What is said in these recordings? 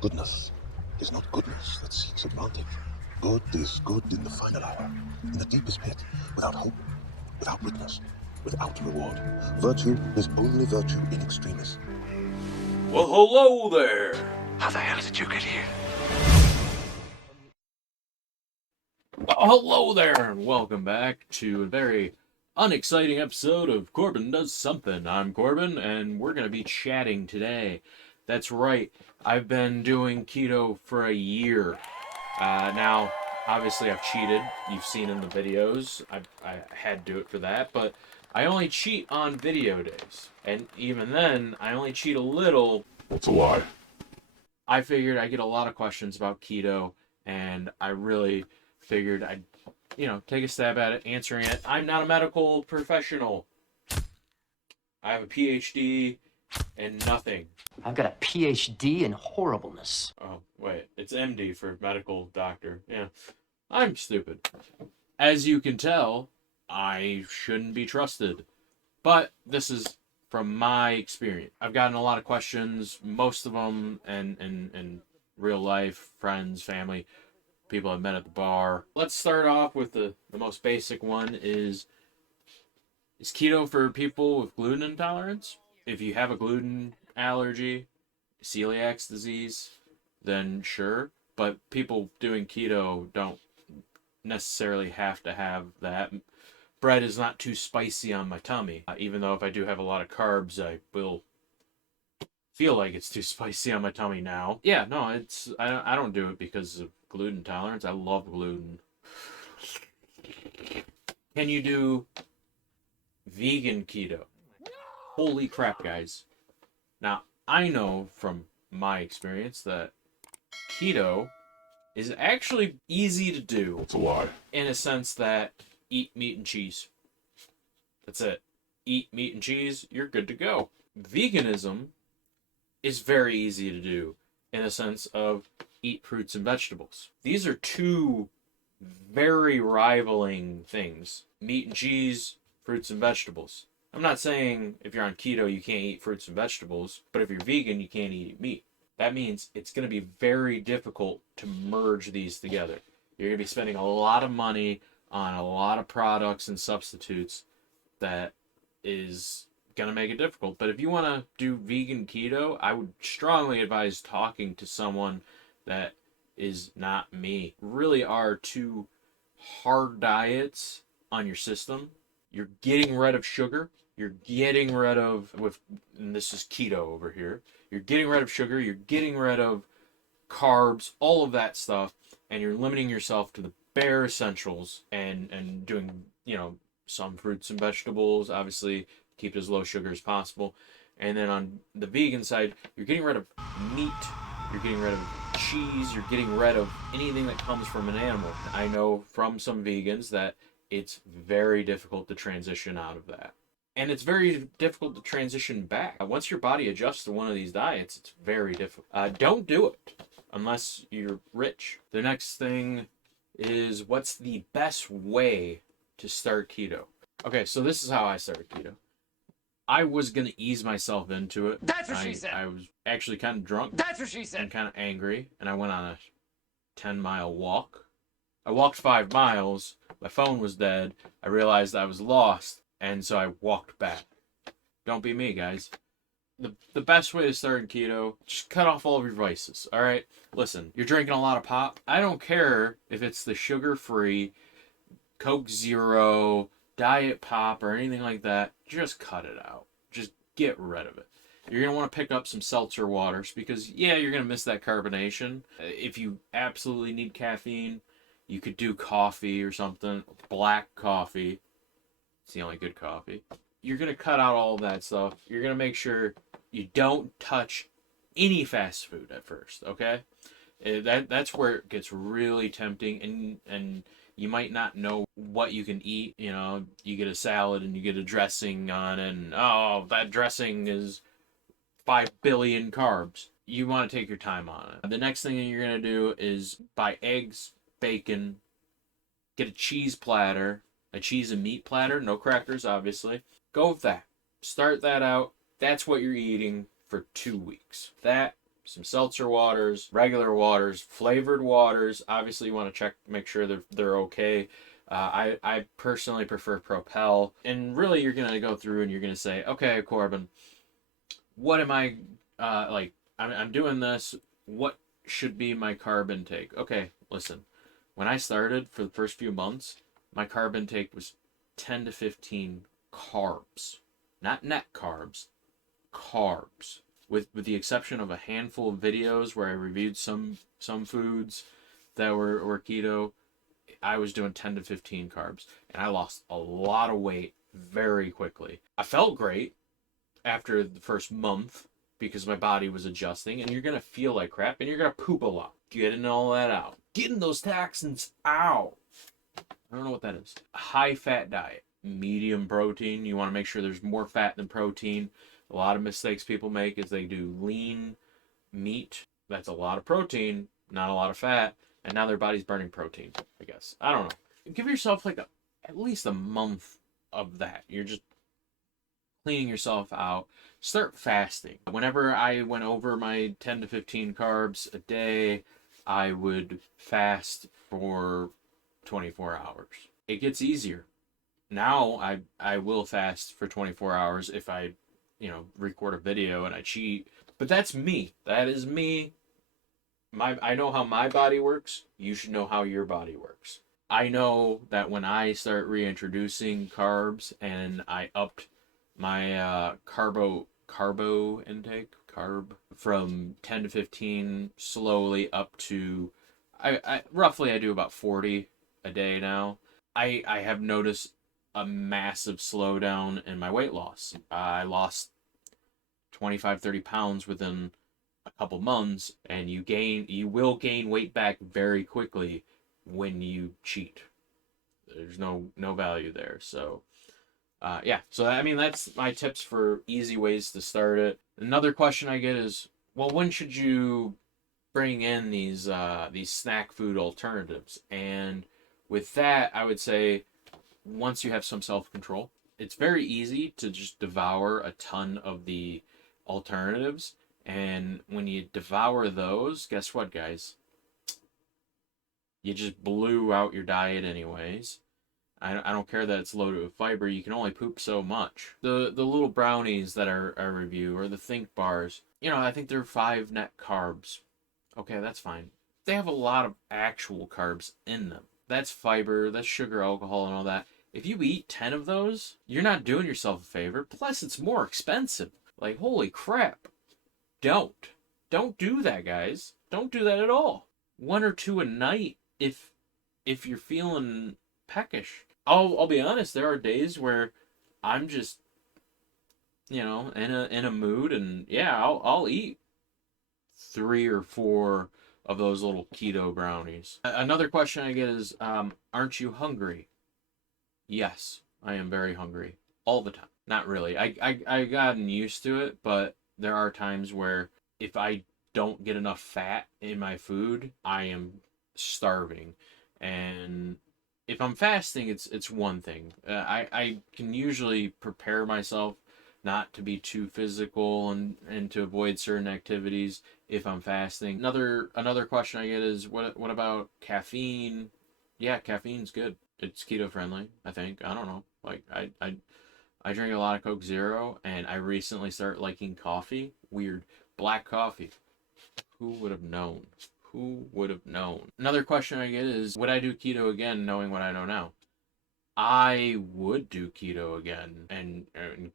Goodness is not goodness that seeks advantage. Good is good in the final hour, in the deepest pit, without hope, without witness, without reward. Virtue is only virtue in extremis. Well, hello there. How the hell did you get here? Well, hello there, and welcome back to a very unexciting episode of Corbin Does Something. I'm Corbin, and we're going to be chatting today. That's right, I've been doing keto for a year. Now, obviously I've cheated. You've seen in the videos. I had to do it for that, but I only cheat on video days. And even then, I only cheat a little. That's a lie. I figured I'd get a lot of questions about keto, and I really figured I'd, take a stab at it, answering it. I'm not a medical professional. I have a PhD in nothing. I've got a PhD in horribleness. Oh, wait. It's MD for medical doctor. Yeah. I'm stupid. As you can tell, I shouldn't be trusted. But this is from my experience. I've gotten a lot of questions, most of them in real life, friends, family, people I've met at the bar. Let's start off with the most basic one is keto for people with gluten intolerance? If you have a gluten allergy, celiac disease, then sure. But people doing keto don't necessarily have to have that. Bread is not too spicy on my tummy. Even though if I do have a lot of carbs, I will feel like it's too spicy on my tummy now. Yeah, no, I don't do it because of gluten intolerance. I love gluten. Can you do vegan keto? Holy crap, guys. Now, I know from my experience that keto is actually easy to do. It's a lie. In a sense that eat meat and cheese. That's it. Eat meat and cheese, you're good to go. Veganism is very easy to do in a sense of eat fruits and vegetables. These are two very rivaling things. Meat and cheese, fruits and vegetables. I'm not saying if you're on keto you can't eat fruits and vegetables, but if you're vegan you can't eat meat. That means it's going to be very difficult to merge these together. You're going to be spending a lot of money on a lot of products and substitutes that is going to make it difficult. But if you want to do vegan keto, I would strongly advise talking to someone that is not me. Really are two hard diets on your system. You're getting rid of sugar. You're getting rid of, and this is keto over here, you're getting rid of sugar, you're getting rid of carbs, all of that stuff, and you're limiting yourself to the bare essentials and doing, some fruits and vegetables, obviously keep it as low sugar as possible. And then on the vegan side, you're getting rid of meat, you're getting rid of cheese, you're getting rid of anything that comes from an animal. I know from some vegans that it's very difficult to transition out of that. And it's very difficult to transition back. Once your body adjusts to one of these diets, it's very difficult. Don't do it unless you're rich. The next thing is, what's the best way to start keto? Okay, so this is how I started keto. I was going to ease myself into it. That's what she said. I was actually kind of drunk. That's what she said. And kind of angry. And I went on a 10-mile walk. I walked 5 miles. My phone was dead. I realized I was lost. And so I walked back. Don't be me, guys. The best way to start in keto, just cut off all of your vices, all right? Listen, you're drinking a lot of pop. I don't care if it's the sugar-free, Coke Zero, Diet Pop, or anything like that. Just cut it out. Just get rid of it. You're going to want to pick up some seltzer waters because, yeah, you're going to miss that carbonation. If you absolutely need caffeine, you could do coffee or something. Black coffee. It's the only good coffee. You're going to cut out all of that stuff. You're going to make sure you don't touch any fast food at first, okay? That's where it gets really tempting, and you might not know what you can eat. You get a salad and you get a dressing on it, and oh, that dressing is 5 billion carbs. You want to take your time on it. The next thing you're going to do is buy eggs, bacon, get a cheese platter, a cheese and meat platter, no crackers, obviously. Go with that. Start that out. That's what you're eating for 2 weeks. That some seltzer waters, regular waters, flavored waters. Obviously, you want to check, make sure they're okay. I personally prefer Propel. And really, you're going to go through and you're going to say, okay, Corbin, what am I, like, I'm doing this. What should be my carb intake? Okay, listen. When I started for the first few months, my carb intake was 10 to 15 carbs. Not net carbs, carbs. With the exception of a handful of videos where I reviewed some foods that were keto, I was doing 10 to 15 carbs. And I lost a lot of weight very quickly. I felt great after the first month because my body was adjusting, and you're going to feel like crap and you're going to poop a lot. Getting all that out. Getting those toxins out. I don't know what that is. High fat diet. Medium protein. You want to make sure there's more fat than protein. A lot of mistakes people make is they do lean meat. That's a lot of protein, not a lot of fat, and now their body's burning protein, I guess. I don't know. Give yourself like at least a month of that. You're just cleaning yourself out. Start fasting. Whenever I went over my 10 to 15 carbs a day, I would fast for 24 hours. It gets easier. Now I will fast for 24 hours if I, record a video and I cheat. But that's me. That is me. I know how my body works. You should know how your body works. I know that when I start reintroducing carbs and I upped my carbo intake, carb, from 10 to 15 slowly up to I roughly I do about 40 a day now. I have noticed a massive slowdown in my weight loss. I lost 25-30 pounds within a couple months, and you will gain weight back very quickly when you cheat. There's no value there. So yeah, so I mean, that's my tips for easy ways to start it. Another question I get is, well, when should you bring in these snack food alternatives? And with that, I would say once you have some self-control, it's very easy to just devour a ton of the alternatives. And when you devour those, guess what, guys? You just blew out your diet anyways. I don't care that it's loaded with fiber. You can only poop so much. The little brownies that I review, or the Think bars, I think they're 5 net carbs. Okay, that's fine. They have a lot of actual carbs in them. That's fiber, that's sugar, alcohol, and all that. If you eat 10 of those, you're not doing yourself a favor. Plus, it's more expensive. Like, holy crap. Don't do that, guys. Don't do that at all. 1 or 2 a night if you're feeling peckish. I'll be honest, there are days where I'm just in a mood, and yeah, I'll eat 3 or 4 of those little keto brownies. Another question I get is, aren't you hungry? Yes, I am very hungry all the time. Not really. I gotten used to it, but there are times where if I don't get enough fat in my food, I am starving. And if I'm fasting, it's one thing. I can usually prepare myself not to be too physical and to avoid certain activities if I'm fasting. Another question I get is, what about caffeine? Yeah, caffeine's good. It's keto friendly, I think. I don't know. Like I drink a lot of Coke Zero, and I recently started liking coffee. Weird. Black coffee. Who would have known? Who would have known? Another question I get is, would I do keto again knowing what I know now? I would do keto again and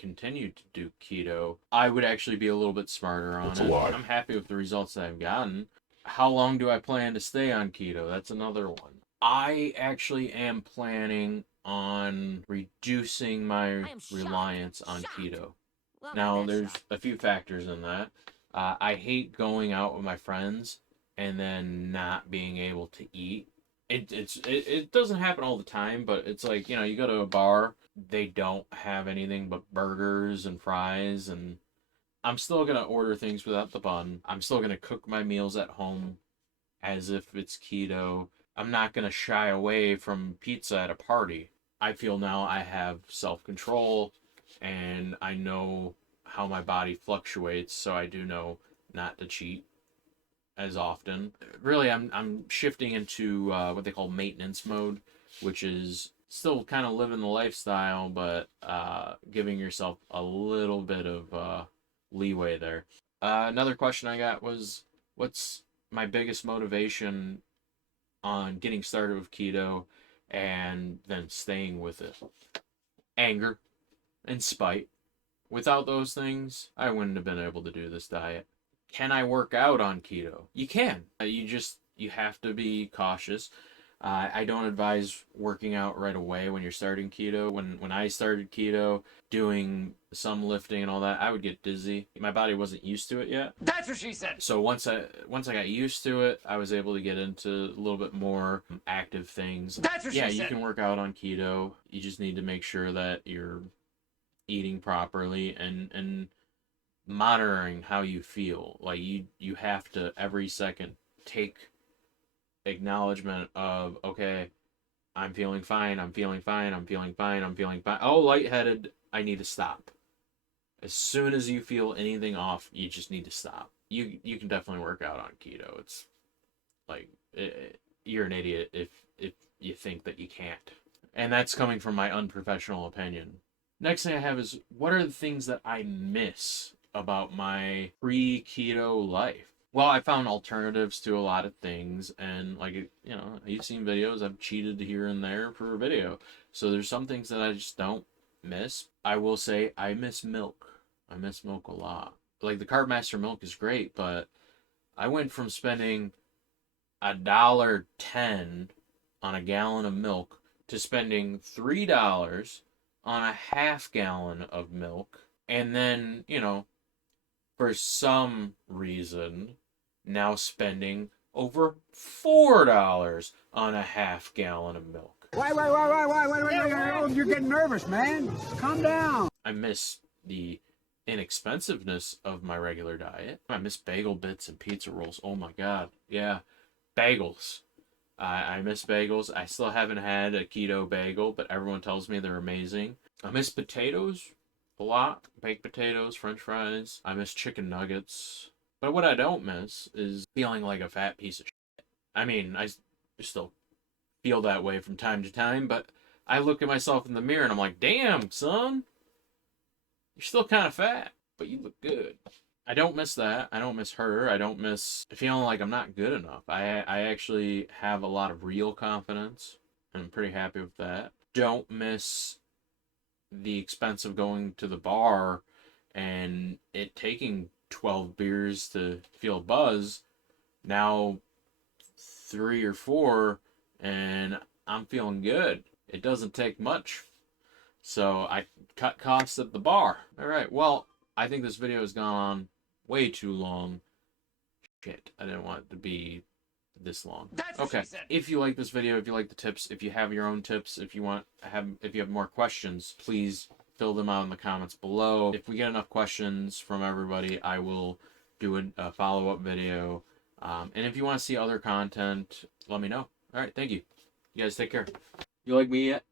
continue to do keto. I would actually be a little bit smarter on it. I'm happy with the results that I've gotten. How long do I plan to stay on keto? That's another one. I actually am planning on reducing my reliance on keto. Now, there's a few factors in that. I hate going out with my friends and then not being able to eat. It doesn't happen all the time, but it's like, you go to a bar, they don't have anything but burgers and fries, and I'm still gonna order things without the bun. I'm still gonna cook my meals at home as if it's keto. I'm not gonna shy away from pizza at a party. I feel now I have self-control, and I know how my body fluctuates, so I do know not to cheat. as often. Really, I'm shifting into what they call maintenance mode, which is still kind of living the lifestyle, but giving yourself a little bit of leeway there. Another question I got was, what's my biggest motivation on getting started with keto and then staying with it? Anger and spite. Without those things, I wouldn't have been able to do this diet. Can I work out on keto? You can. You have to be cautious. I don't advise working out right away when you're starting keto. When I started keto, doing some lifting and all that, I would get dizzy. My body wasn't used to it yet. That's what she said. So once I got used to it, I was able to get into a little bit more active things. That's what she said. You can work out on keto. You just need to make sure that you're eating properly and monitoring how you feel. Like you have to every second take acknowledgement of, okay, I'm feeling fine, I'm feeling fine, I'm feeling fine, I'm feeling fine. Oh, lightheaded, I need to stop. As soon as you feel anything off, you just need to stop. You can definitely work out on keto. It's like you're an idiot if you think that you can't. And that's coming from my unprofessional opinion. Next thing I have is, what are the things that I miss about my pre-keto life? Well, I found alternatives to a lot of things, and you've seen videos, I've cheated here and there for a video. So there's some things that I just don't miss. I will say I miss milk. I miss milk a lot. Like, the Carb Master milk is great, but I went from spending $1.10 on a gallon of milk to spending $3 on a half gallon of milk. And then, for some reason, now spending over $4 on a half gallon of milk. Wait, you're getting nervous, man. Calm down. I miss the inexpensiveness of my regular diet. I miss bagel bits and pizza rolls. Oh my God. Yeah. Bagels. I miss bagels. I still haven't had a keto bagel, but everyone tells me they're amazing. I miss potatoes a lot. Baked potatoes, French fries. I miss chicken nuggets. But what I don't miss is feeling like a fat piece of shit. I mean, I still feel that way from time to time, but I look at myself in the mirror and I'm like, damn, son, you're still kind of fat, but you look good. I don't miss that. I don't miss her. I don't miss feeling like I'm not good enough. I actually have a lot of real confidence. I'm pretty happy with that. Don't miss the expense of going to the bar and it taking 12 beers to feel a buzz. Now 3 or 4 and I'm feeling good. It doesn't take much. So I cut costs at the bar. All right, well, I think this video has gone on way too long. Shit, I didn't want it to be this long. Okay, if you like this video, if you like the tips, if you have your own tips, if you have more questions, please fill them out in the comments below. If we get enough questions from everybody, I will do a follow-up video. And if you want to see other content, let me know. All right, thank you. You guys take care. You like me yet?